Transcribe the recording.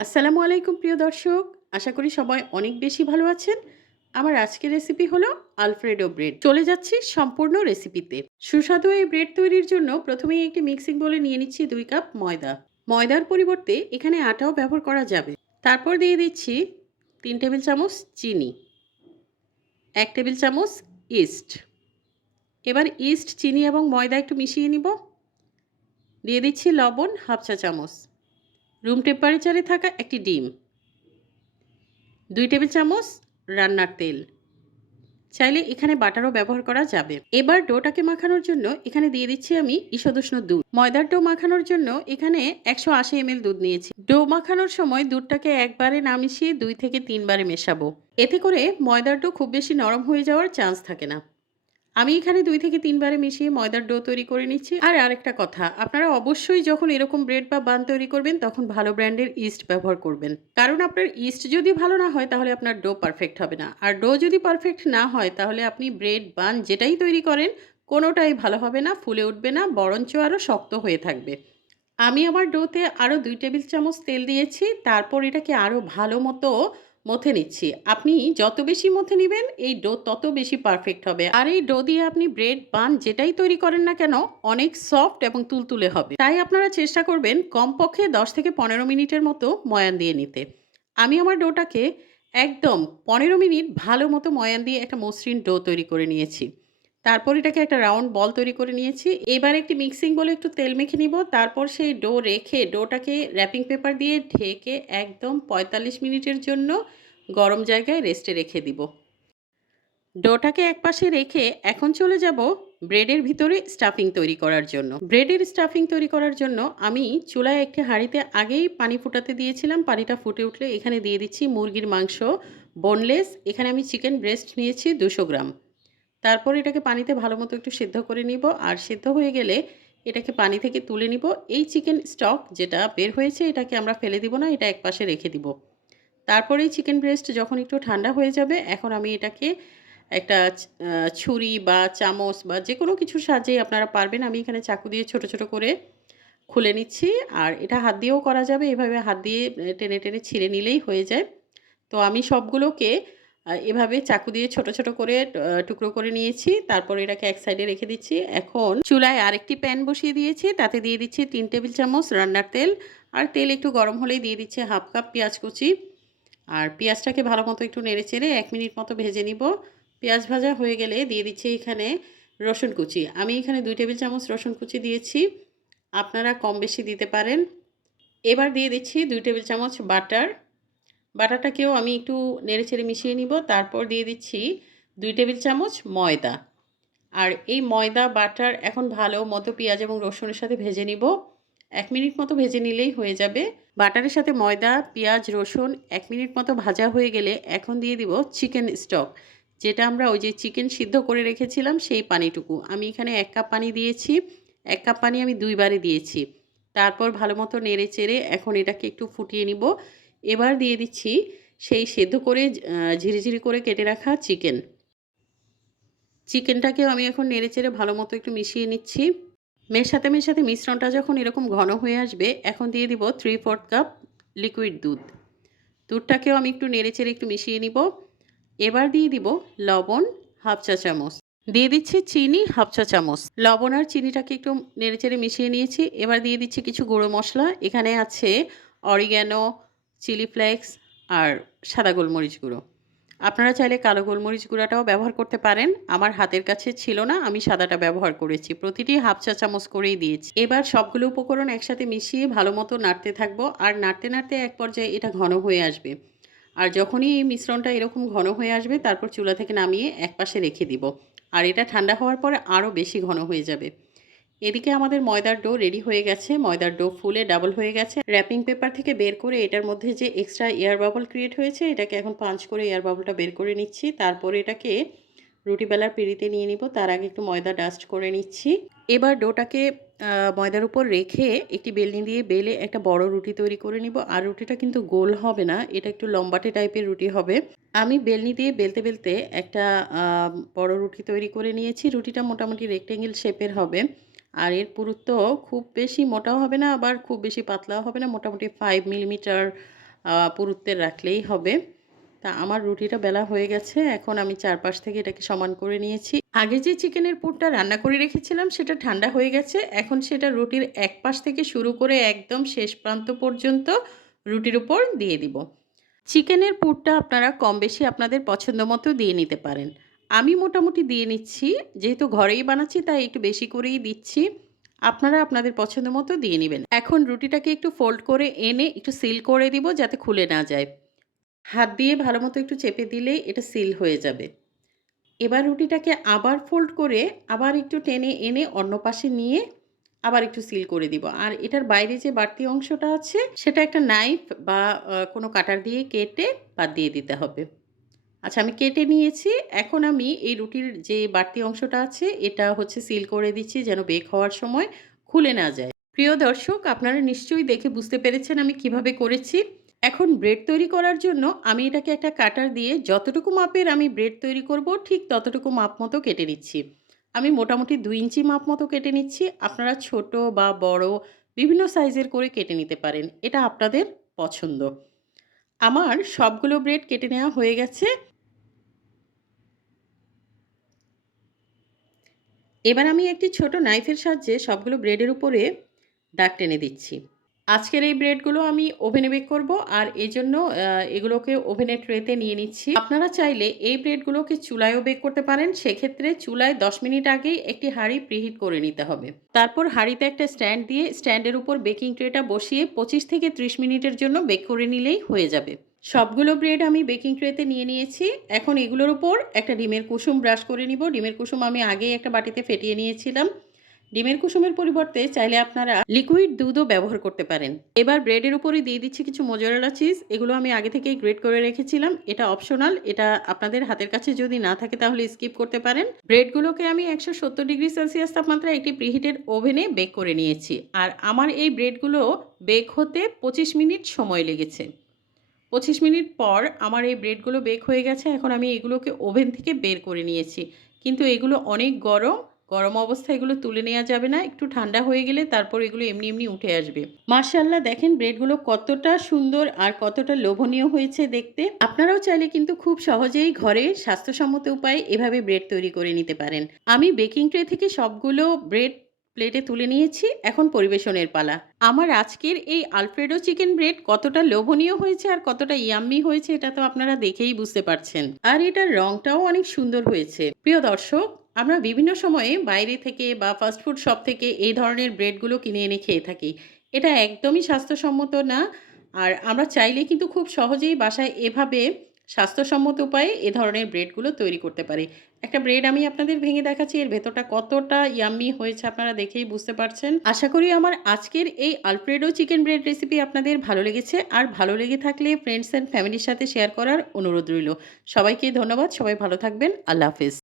আসসালামু আলাইকুম প্রিয় দর্শক। আশা করি সবাই অনেক বেশি ভালো আছেন। আমার আজকের রেসিপি হলো আলফ্রেডো ব্রেড। চলে যাচ্ছি সম্পূর্ণ রেসিপিতে। সুস্বাদু এই ব্রেড তৈরির জন্য প্রথমেই একটি মিক্সিং বোলে নিয়ে নিচ্ছি ২ কাপ ময়দা। ময়দার পরিবর্তে এখানে আটাও ব্যবহার করা যাবে। তারপর দিয়ে দিচ্ছি ৩ টেবিল চামচ চিনি, ১ টেবিল চামচ ইস্ট। এবার ইস্ট, চিনি এবং ময়দা একটু মিশিয়ে নিব। দিয়ে দিচ্ছি লবণ ১/২ চা চামচ, রুম টেম্পারেচারে থাকা একটি ডিম, ২ টেবিল চামচ রান্নার তেল। চাইলে এখানে বাটারও ব্যবহার করা যাবে। এবার ডোটাকে মাখানোর জন্য এখানে দিয়ে দিচ্ছি আমি ঈষদুষ্ণ দুধ। ময়দার ডো মাখানোর জন্য এখানে ১৮০ এমএল দুধ নিয়েছি। ডো মাখানোর সময় দুধটাকে একবারে না মিশিয়ে ২ থেকে ৩ বারে মেশাবো। এতে করে ময়দার ডো খুব বেশি নরম হয়ে যাওয়ার চান্স থাকে না। আমি এখানে ২ থেকে ৩ বারে মিশিয়ে ময়দার ডো তৈরি করে নিচ্ছি। আর আরেকটা কথা, আপনারা অবশ্যই যখন এরকম ব্রেড বা বান তৈরি করবেন তখন ভালো ব্র্যান্ডের ইস্ট ব্যবহার করবেন। কারণ আপনার ইস্ট যদি ভালো না হয় তাহলে আপনার ডো পারফেক্ট হবে না। আর ডো যদি পারফেক্ট না হয় তাহলে আপনি ব্রেড, বান যেটাই তৈরি করেন কোনোটাই ভালো হবে না, ফুলে উঠবে না, বরঞ্চ আরও শক্ত হয়ে থাকবে। আমি আমার ডোতে আরও ২ টেবিল চামচ তেল দিয়েছি। তারপর এটাকে আরও ভালো মতো মথে নিচ্ছি। আপনি যত বেশি মথে নিবেন এই ডো তত বেশি পারফেক্ট হবে। আর এই ডো দিয়ে আপনি ব্রেড, বান যেটাই তৈরি করেন না কেন অনেক সফট এবং তুলতুলে হবে। তাই আপনারা চেষ্টা করবেন কমপক্ষে ১০ থেকে ১৫ মিনিটের মতো ময়ান দিয়ে নিতে। আমি আমার ডোটাকে একদম ১৫ মিনিট ভালো মতো ময়ান দিয়ে একটা মসৃণ ডো তৈরি করে নিয়েছি। তারপর এটাকে একটা রাউন্ড বল তৈরি করে নিয়েছি। এবার একটি মিক্সিং বোলে একটু তেল মেখে নিব। তারপর সেই ডো রেখে ডোটাকে র‍্যাপিং পেপার দিয়ে ঢেকে একদম ৪৫ মিনিটের জন্য গরম জায়গায় রেস্টে রেখে দিব। ডোটাকে একপাশে রেখে এখন চলে যাব ব্রেডের ভিতরে স্টাফিং তৈরি করার জন্য। ব্রেডের স্টাফিং তৈরি করার জন্য আমি চুলায় একটি হাঁড়িতে আগেই পানি ফুটাতে দিয়েছিলাম। পানিটা ফুটে উঠলে এখানে দিয়ে দিচ্ছি মুরগির মাংস, বোনলেস। এখানে আমি চিকেন ব্রেস্ট নিয়েছি ২০০ গ্রাম। তারপর এটাকে পানিতে ভালোমতো একটু সেদ্ধ করে নিব। আর সেদ্ধ হয়ে গেলে এটাকে পানি থেকে তুলে নিব। এই চিকেন স্টক যেটা বের হয়েছে এটাকে আমরা ফেলে দিব না, এটা একপাশে রেখে দিব। তারপর এই চিকেন ব্রেস্ট যখন একটু ঠান্ডা হয়ে যাবে এখন আমি এটাকে একটা ছুরি বা চামচ বা যেকোনো কিছুর সাহায্যেই আপনারা পারবেন। আমি এখানে চাকু দিয়ে ছোট, ছোট করে খুলে নিচ্ছি। আর এটা হাত দিয়েও করা যাবে। এভাবে হাত দিয়ে টেনে, টেনে ছিঁড়ে নিলেই হয়ে যায়। তো আমি সবগুলোকে এভাবে চাকু দিয়ে ছোট, ছোট করে টুকরো করে নিয়েছি। তারপর এটাকে এক সাইডে রেখে দিচ্ছি। এখন চুলায় আরেকটি প্যান বসিয়ে দিয়েছি। তাতে দিয়ে দিচ্ছি ৩ টেবিল চামচ রান্নার তেল। আর তেল একটু গরম হলেই দিয়ে দিচ্ছি ১/২ কাপ পেঁয়াজ কুচি। আর পেঁয়াজটাকে ভালোমতো একটু নেড়েচেড়ে ১ মিনিট মতো ভেজে নিব। পেঁয়াজ ভাজা হয়ে গেলে দিয়ে দিচ্ছি এখানে রসুন কুচি। আমি এখানে ২ টেবিল চামচ রসুন কুচি দিয়েছি। আপনারা কম বেশি দিতে পারেন। এবার দিয়ে দিচ্ছি ২ টেবিল চামচ বাটার। বাটারটাকেও আমি একটু নেড়েচেড়ে মিশিয়ে নিব। তারপর দিয়ে দিচ্ছি ২ টেবিল চামচ ময়দা। আর এই ময়দা, বাটার এখন ভালো মতো পেঁয়াজ এবং রসুনের সাথে ভেজে নিব। ১ মিনিট মতো ভেজে নিলেই হয়ে যাবে। বাটারের সাথে ময়দা, পেঁয়াজ, রসুন ১ মিনিট মতো ভাজা হয়ে গেলে এখন দিয়ে দিব চিকেন স্টক। যেটা আমরা ওই যে চিকেন সিদ্ধ করে রেখেছিলাম সেই পানিটুকু। আমি এখানে ১ কাপ পানি দিয়েছি। ১ কাপ পানি আমি ২ বারে দিয়েছি। তারপর ভালোমতো নেড়েচেড়ে এখন এটাকে একটু ফুটিয়ে নিব। এবার দিয়ে দিচ্ছি সেই সেদ্ধ করে ঝিরিঝিরি করে কেটে রাখা চিকেন। চিকেনটাকেও আমি এখন নেড়েচেড়ে ভালোমতো একটু মিশিয়ে নিচ্ছি। মেশাতে, মেশাতে মিশ্রণটা যখন এরকম ঘন হয়ে আসবে এখন দিয়ে দিব 3/4 কাপ লিকুইড দুধ। দুধটাকেও আমি একটু নেড়েচেড়ে একটু মিশিয়ে নিব। এবার দিয়ে দিব লবণ ১/২ চা চামচ। দিয়ে দিচ্ছি চিনি ১/২ চা চামচ। লবণ আর চিনিটাকে একটু নেড়েচেড়ে মিশিয়ে নিয়েছি। এবার দিয়ে দিচ্ছি কিছু গুঁড়ো মসলা। এখানে আছে অরিগ্যানো, চিলি ফ্লেক্স আর সাদা গোলমরিচ গুঁড়ো। আপনারা চাইলে কালো গোলমরিচ গুঁড়াটাও ব্যবহার করতে পারেন। আমার হাতের কাছে ছিল না, আমি সাদাটা ব্যবহার করেছি। প্রতিটি ১/২ চা চামচ করেই দিয়েছি। এবার সবগুলো উপকরণ একসাথে মিশিয়ে ভালোমতো নাড়তে থাকবো। আর নাড়তে, নাড়তে এক পর্যায়ে এটা ঘন হয়ে আসবে। আর যখনই এই মিশ্রণটা এরকম ঘন হয়ে আসবে তারপর চুলা থেকে নামিয়ে একপাশে রেখে দিব। আর এটা ঠান্ডা হওয়ার পরে আরও বেশি ঘন হয়ে যাবে। এদিকে আমাদের ময়দার ডো রেডি হয়ে গেছে। ময়দার ডো ফুলে ডাবল হয়ে গেছে। র‍্যাপিং পেপার থেকে বের করে এটার মধ্যে যে এক্সট্রা এয়ার বাবল ক্রিয়েট হয়েছে এটাকে এখন পাঞ্চ করে এয়ার বাবলটা বের করে নিচ্ছি। তারপর এটাকে রুটি বেলার পিঁড়িতে নিয়ে নিব। তার আগে একটু ময়দা ডাস্ট করে নিচ্ছি। এবার ডোটাকে ময়দার উপর রেখে একটি বেলনি দিয়ে বেলে একটা বড় রুটি তৈরি করে নিব। আর রুটিটা কিন্তু গোল হবে না, এটা একটু লম্বাটে টাইপের রুটি হবে। আমি বেলনি দিয়ে বেলতে, বেলতে একটা বড় রুটি তৈরি করে নিয়েছি। রুটিটা মোটামুটি রেক্টেঙ্গেল শেপের হবে। আর এর পুরুত্ব খুব বেশি মোটাও হবে না আবার খুব বেশি পাতলাও হবে না। মোটামুটি 5 মিলিমিটার পুরুত্বের রাখলেই হবে। তা আমার রুটিটা বেলা হয়ে গেছে। এখন আমি চারপাশ থেকে এটাকে সমান করে নিয়েছি। আগে যে চিকেনের পুরটা রান্না করে রেখেছিলাম সেটা ঠান্ডা হয়ে গেছে। এখন সেটা রুটির এক পাশ থেকে শুরু করে একদম শেষ প্রান্ত পর্যন্ত রুটির উপর দিয়ে দিব। চিকেনের পুরটা আপনারা কম বেশি আপনাদের পছন্দ মতো দিয়ে নিতে পারেন। আমি মোটামুটি দিয়ে নিচ্ছি। যেহেতু ঘরেই বানাচ্ছি তাই একটু বেশি করেই দিচ্ছি। আপনারা আপনাদের পছন্দ মতো দিয়ে নিবেন। এখন রুটিটাকে একটু ফোল্ড করে এনে একটু সিল করে দিব যাতে খুলে না যায়। হাত দিয়ে ভালোমতো একটু চেপে দিলেই এটা সিল হয়ে যাবে। এবার রুটিটাকে আবার ফোল্ড করে আবার একটু টেনে এনে অন্য পাশে নিয়ে আবার একটু সিল করে দিব। আর এটার বাইরে যে বাড়তি অংশটা আছে সেটা একটা নাইফ বা কোনো কাটার দিয়ে কেটে বাদ দিয়ে দিতে হবে। আচ্ছা, আমি কেটে নিয়েছি। এখন আমি এই রুটির যে বাড়তি অংশটা আছে এটা হচ্ছে সিল করে দিচ্ছি যেন বেক হওয়ার সময় খুলে না যায়। প্রিয় দর্শক, আপনারা নিশ্চয়ই দেখে বুঝতে পেরেছেন আমি কিভাবে করেছি। এখন ব্রেড তৈরি করার জন্য আমি এটাকে একটা কাটার দিয়ে যতটুকু মাপের আমি ব্রেড তৈরি করব ঠিক ততটুকু মাপ মতো কেটে নিচ্ছি। আমি মোটামুটি ২ ইঞ্চি মাপ মতো কেটে নিচ্ছি। আপনারা ছোট বা বড় বিভিন্ন সাইজের করে কেটে নিতে পারেন। এটা আপনাদের পছন্দ। আমার সবগুলো ব্রেড কেটে নেওয়া হয়ে গেছে। এবার আমি একটি ছোট নাইফের সাহায্যে সবগুলো ব্রেডের উপরে দাগ টেনে দিচ্ছি। আজকের এই ব্রেডগুলো আমি ওভেনে বেক করব আর এজন্য এগুলোকে ওভেনের ট্রেতে নিয়ে নিচ্ছি। আপনারা চাইলে এই ব্রেডগুলোকে চুলায়ও বেক করতে পারেন। সেক্ষেত্রে চুলায় ১০ মিনিট আগেই একটি হাঁড়ি প্রিহিট করে নিতে হবে। তারপর হাঁড়িতে একটা স্ট্যান্ড দিয়ে স্ট্যান্ডের উপর বেকিং ট্রেটা বসিয়ে ২৫ থেকে ৩০ মিনিটের জন্য বেক করে নিলেই হয়ে যাবে। সবগুলো ব্রেড আমি বেকিং ট্রেতে নিয়ে নিয়েছি। এখন এগুলোর উপর একটা ডিমের কুসুম ব্রাশ করে নিব। ডিমের কুসুম আমি আগেই একটা বাটিতে ফেটিয়ে নিয়েছিলাম। ডিমের কুসুমের পরিবর্তে চাইলে আপনারা লিকুইড দুধও ব্যবহার করতে পারেন। এবার ব্রেডের উপরে দিয়ে দিচ্ছি কিছু মোজারেলা চিজ। এগুলো আমি আগে থেকেই গ্রেট করে রেখেছিলাম। এটা অপশনাল। এটা আপনাদের হাতের কাছে যদি না থাকে তাহলে স্কিপ করতে পারেন। ব্রেডগুলোকে আমি ১৭০ ডিগ্রি সেলসিয়াস তাপমাত্রায় একটি প্রিহিটেড ওভেনে বেক করে নিয়েছি। আর আমার এই ব্রেডগুলো বেক হতে ২৫ মিনিট সময় লেগেছে। ২৫ মিনিট পর আমার এই ব্রেডগুলো বেক হয়ে গেছে। এখন আমি এগুলোকে ওভেন থেকে বের করে নিয়েছি। কিন্তু এগুলো অনেক গরম। গরম অবস্থায় এগুলো তুলে নেওয়া যাবে না। একটু ঠান্ডা হয়ে গেলে তারপর এগুলো এমনি, এমনি উঠে আসবে। মাশাআল্লাহ, দেখেন ব্রেডগুলো কতটা সুন্দর আর কতটা লোভনীয় হয়েছে দেখতে। আপনারাও চাইলে কিন্তু খুব সহজেই ঘরে স্বাস্থ্যসম্মত উপায়ে এভাবে ব্রেড তৈরি করে নিতে পারেন। আমি বেকিং ট্রে থেকে সবগুলো ব্রেড প্লেটে তুলে নিয়েছি। এখন পরিবেশনের পালা। আমার আজকের এই আলফ্রেডো চিকেন ব্রেড কতটা লোভনীয় হয়েছে আর কতটা ইয়াম্মি হয়েছে এটা তো আপনারা দেখেই বুঝতে পারছেন। আর এটার রংটাও অনেক সুন্দর হয়েছে। প্রিয় দর্শক, আমরা বিভিন্ন সময়ে বাইরে থেকে বা ফাস্টফুড শপ থেকে এই ধরনের ব্রেডগুলো কিনে এনে খেয়ে থাকি। এটা একদমই স্বাস্থ্যসম্মত না। আর আমরা চাইলে কিন্তু খুব সহজেই বাসায় এভাবে স্বাস্থ্যসম্মত উপায়ে এ ধরনের ব্রেডগুলো তৈরি করতে পারি। একটা ব্রেড আমি আপনাদের ভেঙে দেখাচ্ছি। এর ভেতরটা কতটা ইয়াম্মি হয়েছে আপনারা দেখেই বুঝতে পারছেন। আশা করি আমার আজকের এই আলফ্রেডো চিকেন ব্রেড রেসিপি আপনাদের ভালো লেগেছে। আর ভালো লেগে থাকলে ফ্রেন্ডস অ্যান্ড ফ্যামিলির সাথে শেয়ার করার অনুরোধ রইল। সবাইকে ধন্যবাদ। সবাই ভালো থাকবেন। আল্লাহ হাফেজ।